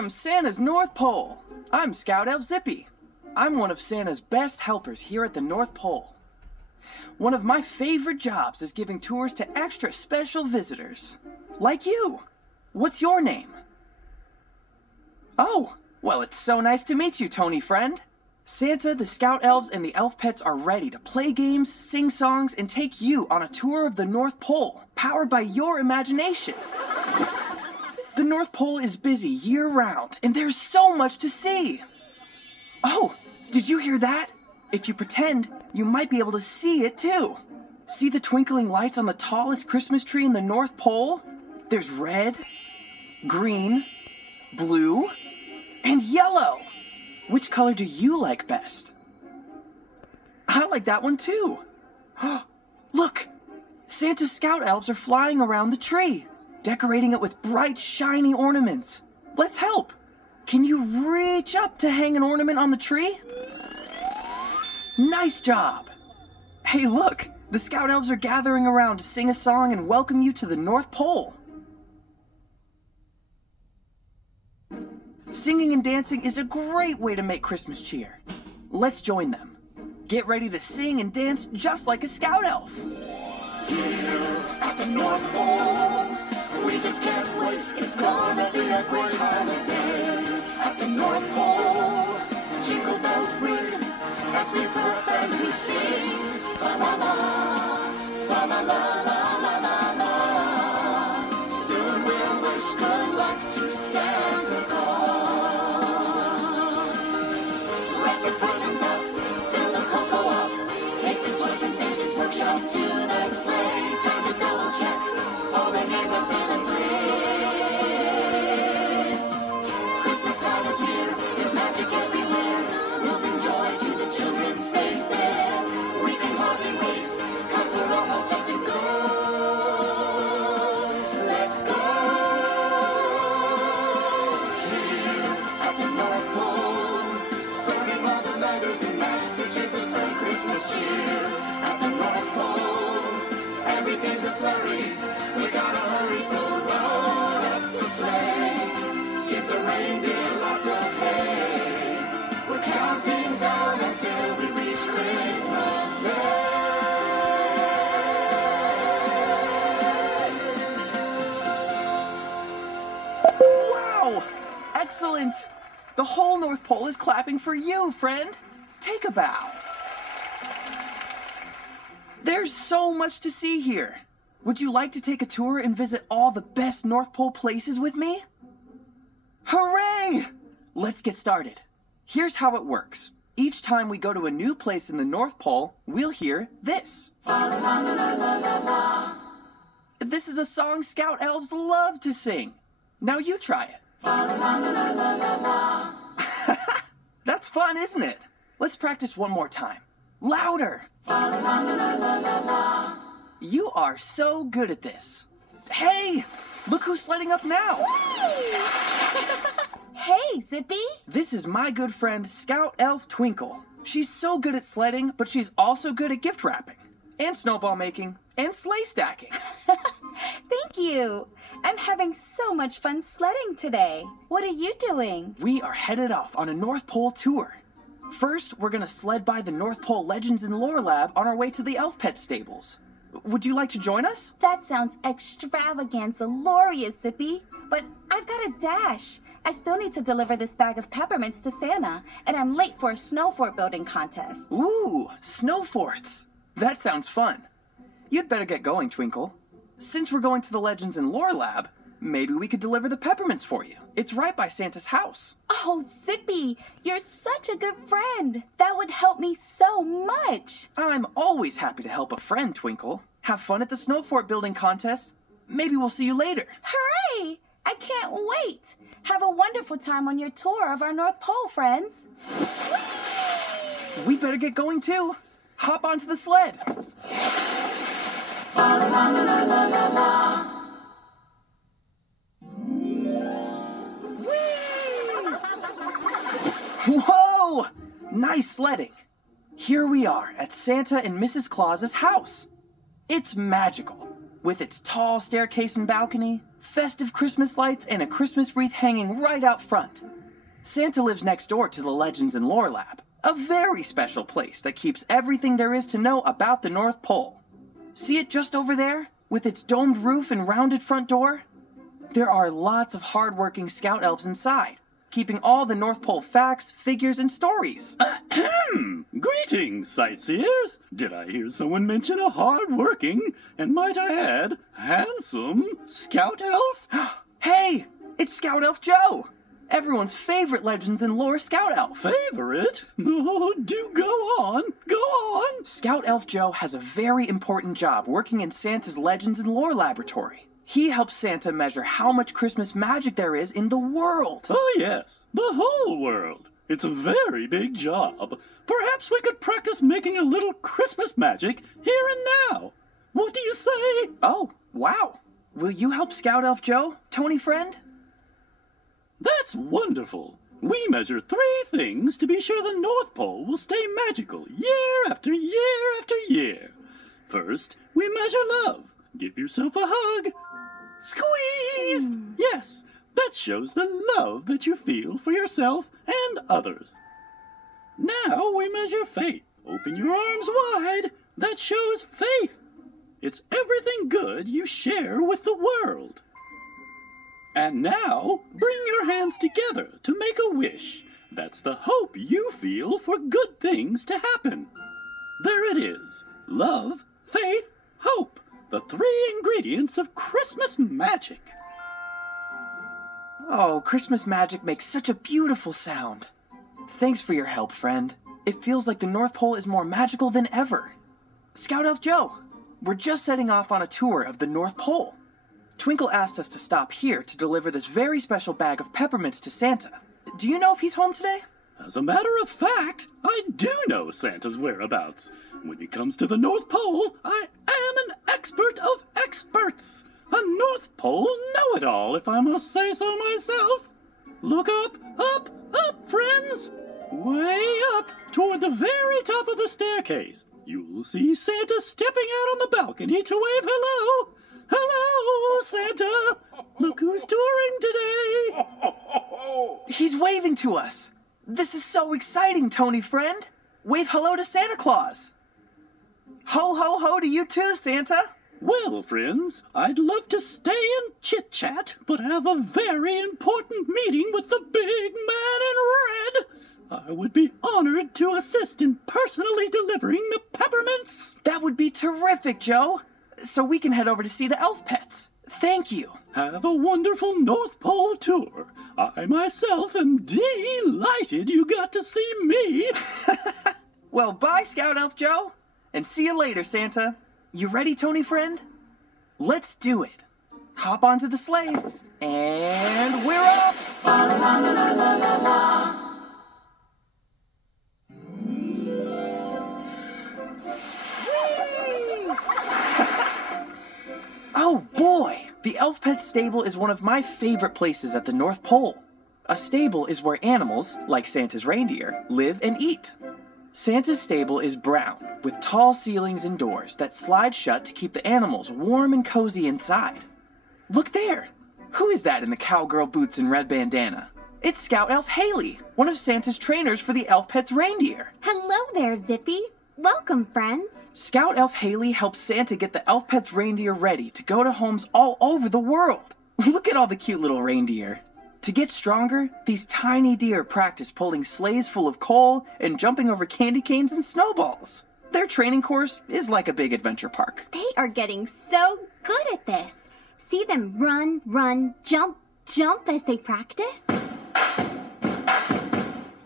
from Santa's North Pole. I'm Scout Elf Zippy. I'm one of Santa's best helpers here at the North Pole. One of my favorite jobs is giving tours to extra special visitors. Like you. What's your name? Oh, well, it's so nice to meet you, Tony friend. Santa, the Scout Elves, and the Elf Pets are ready to play games, sing songs, and take you on a tour of the North Pole, powered by your imagination. The North Pole is busy year-round, and there's so much to see. Oh, did you hear that? If you pretend, you might be able to see it too. See the twinkling lights on the tallest Christmas tree in the North Pole? There's red, green, blue, and yellow. Which color do you like best? I like that one too. Look, Santa's Scout Elves are flying around the tree, decorating it with bright, shiny ornaments. Let's help. Can you reach up to hang an ornament on the tree? Nice job. Hey, look, the Scout Elves are gathering around to sing a song and welcome you to the North Pole. Singing and dancing is a great way to make Christmas cheer. Let's join them. Get ready to sing and dance just like a Scout Elf. Here at the North Pole, we just can't wait. It's gonna be a great holiday. At the North Pole, jingle bells ring as we puff and we sing. Fa la la, fa la la la la la la. Soon we'll wish good luck to Santa Claus. Wrap the presents up, fill the cocoa up, take the toys from Santa's workshop to the sleigh. Time to double check all the names on Santa's list. Christmas time is here, there's magic everywhere. We'll bring joy to the children's faces. We can hardly wait, cause we're almost set to go. Let's go. Here at the North Pole, sorting all the letters and messages that spread Christmas cheer. At the North Pole, everything's a flurry. We gotta hurry, so load up the sleigh. Give the reindeer lots of hay. We're counting down until we reach Christmas Day. Wow! Excellent! The whole North Pole is clapping for you, friend. Take a bow. There's so much to see here. Would you like to take a tour and visit all the best North Pole places with me? Hooray! Let's get started. Here's how it works. Each time we go to a new place in the North Pole, we'll hear this. This is a song Scout Elves love to sing. Now you try it. That's fun, isn't it? Let's practice one more time. Louder. You are so good at this. Hey, look who's sledding up now. Hey, Zippy. This is my good friend, Scout Elf Twinkle. She's so good at sledding, but she's also good at gift wrapping, and snowball making, and sleigh stacking. Thank you. I'm having so much fun sledding today. What are you doing? We are headed off on a North Pole tour. First, we're going to sled by the North Pole Legends and Lore Lab on our way to the Elf Pet Stables. Would you like to join us? That sounds extravaganza-lorious, Zippy. But I've got a dash. I still need to deliver this bag of peppermints to Santa, and I'm late for a snow fort building contest. Ooh, snow forts. That sounds fun. You'd better get going, Twinkle. Since we're going to the Legends and Lore Lab, maybe we could deliver the peppermints for you. It's right by Santa's house. Oh, Zippy, you're such a good friend. That would help me so much. I'm always happy to help a friend, Twinkle. Have fun at the snow fort building contest. Maybe we'll see you later. Hooray! I can't wait. Have a wonderful time on your tour of our North Pole, friends. We better get going too. Hop onto the sled. Whoa! Nice sledding. Here we are at Santa and Mrs. Claus's house. It's magical, with its tall staircase and balcony, festive Christmas lights, and a Christmas wreath hanging right out front. Santa lives next door to the Legends and Lore Lab, a very special place that keeps everything there is to know about the North Pole. See it just over there, with its domed roof and rounded front door? There are lots of hard-working Scout Elves inside, keeping all the North Pole facts, figures, and stories. Greetings, sightseers! Did I hear someone mention a hard-working, and might I add, handsome Scout Elf? Hey, it's Scout Elf Joe! Everyone's favorite Legends and Lore Scout Elf. Favorite? Oh, do go on, go on! Scout Elf Joe has a very important job working in Santa's Legends and Lore laboratory. He helps Santa measure how much Christmas magic there is in the world. Oh yes, the whole world. It's a very big job. Perhaps we could practice making a little Christmas magic here and now. What do you say? Oh, wow. Will you help Scout Elf Joe, Tony friend? That's wonderful. We measure 3 things to be sure the North Pole will stay magical year after year after year. First, we measure love. Give yourself a hug. Squeeze! Yes, that shows the love that you feel for yourself and others. Now we measure faith. Open your arms wide. That shows faith. It's everything good you share with the world. And now, bring your hands together to make a wish. That's the hope you feel for good things to happen. There it is. Love, faith, hope. The 3 ingredients of Christmas magic. Oh, Christmas magic makes such a beautiful sound. Thanks for your help, friend. It feels like the North Pole is more magical than ever. Scout Elf Joe, we're just setting off on a tour of the North Pole. Twinkle asked us to stop here to deliver this very special bag of peppermints to Santa. Do you know if he's home today? As a matter of fact, I do know Santa's whereabouts. When it comes to the North Pole, I am an expert of experts. A North Pole know-it-all, if I must say so myself. Look up, up, up, friends! Way up, toward the very top of the staircase. You'll see Santa stepping out on the balcony to wave hello. Hello, Santa! Look who's touring today! He's waving to us. This is so exciting, Tony friend. Wave hello to Santa Claus. Ho, ho, ho to you too, Santa. Well, friends, I'd love to stay and chit-chat, but have a very important meeting with the big man in red. I would be honored to assist in personally delivering the peppermints. That would be terrific, Joe. So we can head over to see the elf pets. Thank you. Have a wonderful North Pole tour. I myself am delighted you got to see me. Well, bye, Scout Elf Joe. And see you later, Santa. You ready, Tony friend? Let's do it. Hop onto the sleigh. And we're off. La la la la la la la. Oh boy! The Elf Pet Stable is one of my favorite places at the North Pole. A stable is where animals, like Santa's reindeer, live and eat. Santa's stable is brown, with tall ceilings and doors that slide shut to keep the animals warm and cozy inside. Look there! Who is that in the cowgirl boots and red bandana? It's Scout Elf Haley, one of Santa's trainers for the Elf Pet's reindeer. Hello there, Zippy. Welcome, friends. Scout Elf Haley helps Santa get the Elf Pet's reindeer ready to go to homes all over the world. Look at all the cute little reindeer. To get stronger, these tiny deer practice pulling sleighs full of coal and jumping over candy canes and snowballs. Their training course is like a big adventure park. They are getting so good at this. See them run, run, jump, jump as they practice.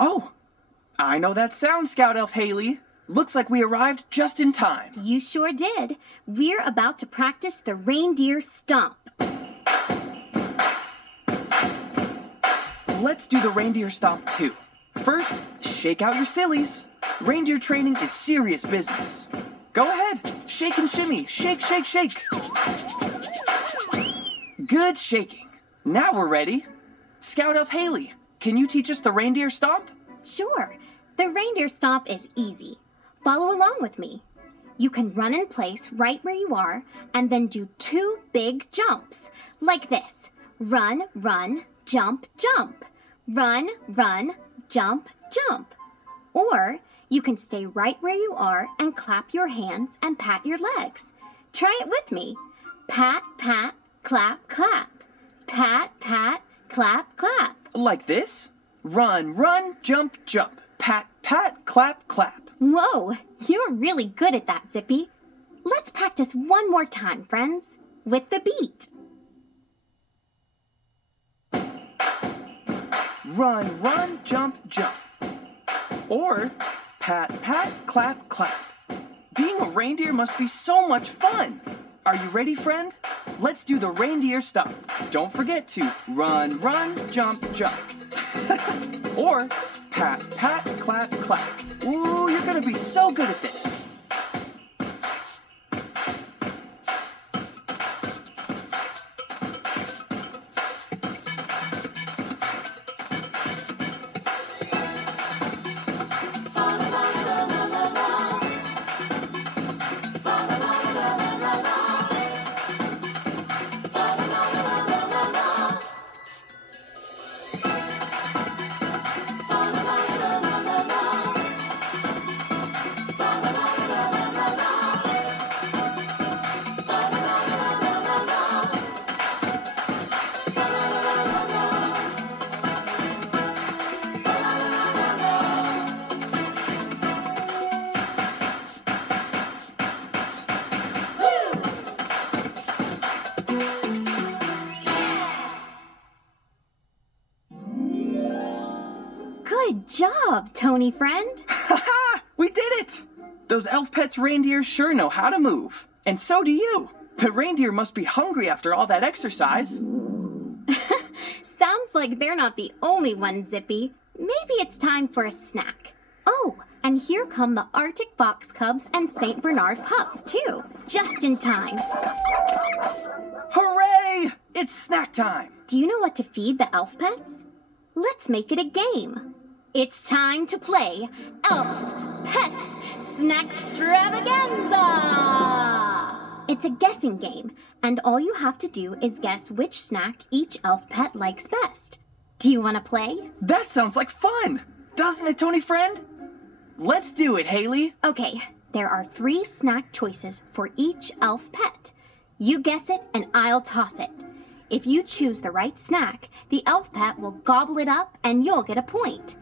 Oh, I know that sound, Scout Elf Haley. Looks like we arrived just in time. You sure did. We're about to practice the Reindeer Stomp. Let's do the Reindeer Stomp too. First, shake out your sillies. Reindeer training is serious business. Go ahead, shake and shimmy, shake, shake, shake. Good shaking. Now we're ready. Scout Elf Haley, can you teach us the Reindeer Stomp? Sure. The Reindeer Stomp is easy. Follow along with me. You can run in place right where you are and then do 2 big jumps, like this. Run, run, jump, jump. Run, run, jump, jump. Or you can stay right where you are and clap your hands and pat your legs. Try it with me. Pat, pat, clap, clap. Pat, pat, clap, clap. Like this? Run, run, jump, jump. Pat, pat, clap, clap. Whoa, you're really good at that, Zippy. Let's practice one more time, friends, with the beat. Run, run, jump, jump. Or pat, pat, clap, clap. Being a reindeer must be so much fun. Are you ready, friend? Let's do the Reindeer Stomp. Don't forget to run, run, jump, jump. Or pat, pat, clap, clap. Ooh, you're gonna be so good at this. Good job, Tony friend. Ha-ha! We did it! Those elf pets reindeers sure know how to move. And so do you. The reindeer must be hungry after all that exercise. Sounds like they're not the only ones, Zippy. Maybe it's time for a snack. Oh, and here come the Arctic Fox Cubs and St. Bernard pups, too. Just in time. Hooray! It's snack time. Do you know what to feed the elf pets? Let's make it a game. It's time to play Elf Pets Snackstravaganza! It's a guessing game, and all you have to do is guess which snack each elf pet likes best. Do you want to play? That sounds like fun! Doesn't it, Tony friend? Let's do it, Haley. Okay, there are 3 snack choices for each elf pet. You guess it, and I'll toss it. If you choose the right snack, the elf pet will gobble it up, and you'll get a point.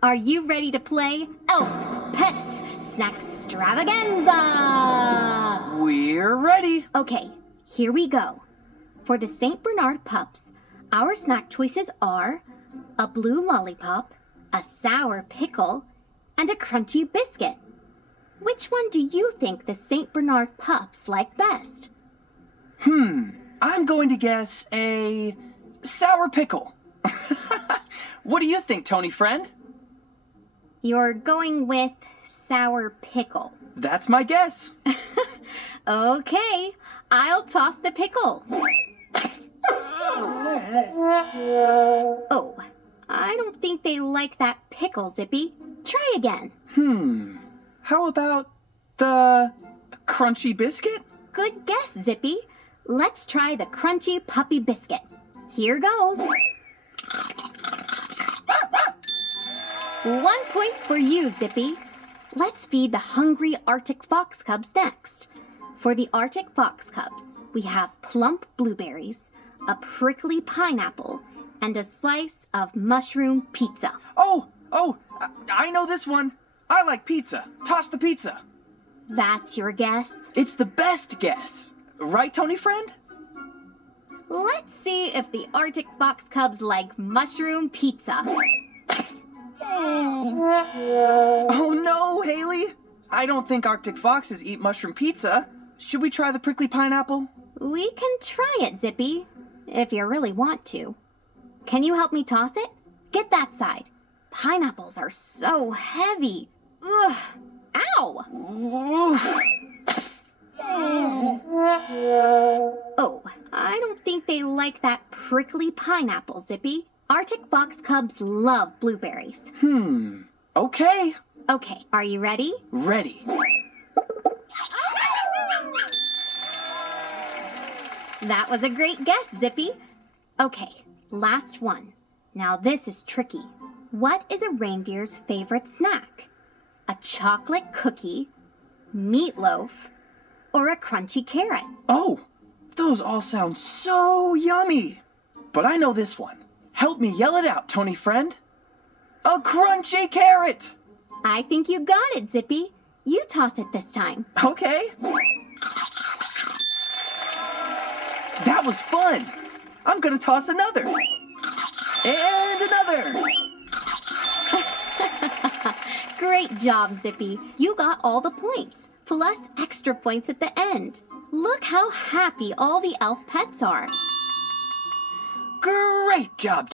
Are you ready to play Elf Pets Snackstravaganza? We're ready. Okay, here we go. For the St. Bernard pups, our snack choices are a blue lollipop, a sour pickle, and a crunchy biscuit. Which one do you think the St. Bernard pups like best? I'm going to guess a sour pickle. What do you think, Tony friend? You're going with sour pickle. That's my guess. Okay, I'll toss the pickle. Oh, I don't think they like that pickle, Zippy. Try again. How about the crunchy biscuit? Good guess, Zippy. Let's try the crunchy puppy biscuit. Here goes. 1 point for you, Zippy. Let's feed the hungry Arctic Fox Cubs next. For the Arctic Fox Cubs, we have plump blueberries, a prickly pineapple, and a slice of mushroom pizza. I know this one. I like pizza. Toss the pizza. That's your guess? It's the best guess. Right, Tony friend? Let's see if the Arctic Fox Cubs like mushroom pizza. Oh no, Haley. I don't think Arctic foxes eat mushroom pizza. Should we try the prickly pineapple? We can try it, Zippy, if you really want to. Can you help me toss it? Get that side. Pineapples are so heavy. Ugh. Ow! Oh, I don't think they like that prickly pineapple, Zippy. Arctic Fox Cubs love blueberries. Okay. Okay, are you ready? Ready. That was a great guess, Zippy. Okay, last one. Now this is tricky. What is a reindeer's favorite snack? A chocolate cookie, meatloaf, or a crunchy carrot? Oh, those all sound so yummy. But I know this one. Help me yell it out, Tony friend. A crunchy carrot! I think you got it, Zippy. You toss it this time. Okay. That was fun. I'm gonna toss another. And another. Great job, Zippy. You got all the points, plus extra points at the end. Look how happy all the elf pets are. Great job,